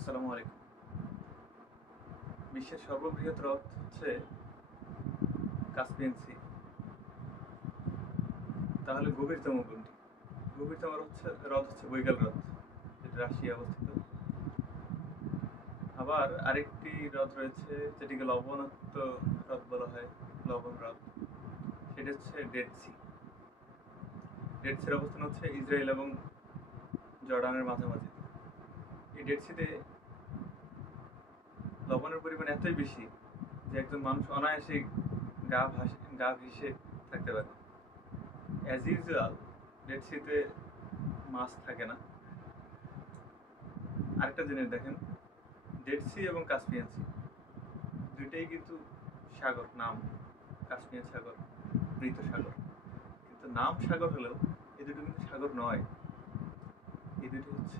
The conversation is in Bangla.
আসসালামু আলাইকুম। বিশ্বের সর্ববৃহৎ হ্রদ হচ্ছে কাস্পিয়ান সি। তাহলে গভীরতম কোনটি? গভীরতম হ্রদ হচ্ছে বৈকাল হ্রদ, যেটা রাশিয়া অবস্থিত। আবার আরেকটি হ্রদ রয়েছে যেটিকে লবণাক্ত হ্রদ বলা হয়, লবণ হ্রদ। সেটা হচ্ছে ডেড সি। ডেড সির অবস্থান হচ্ছে ইসরায়েল এবং জর্ডানের মাঝামাঝি। এই ডেড সিতে লবণের পরিমাণ এতই বেশি যে একজন মানুষ অনায়াসে গা ভেসে থাকতে পারে। অ্যাজ ইউজুয়াল ডেড সিতে মাছ থাকে না। আরেকটা জিনিস দেখেন, ডেড সি এবং কাস্পিয়ান সি দুইটাই কিন্তু সাগর। নাম কাস্পিয়ান সাগর, মৃত সাগর, কিন্তু নাম সাগর হলেও এই দুটো কিন্তু সাগর নয়। এই দুটো হচ্ছে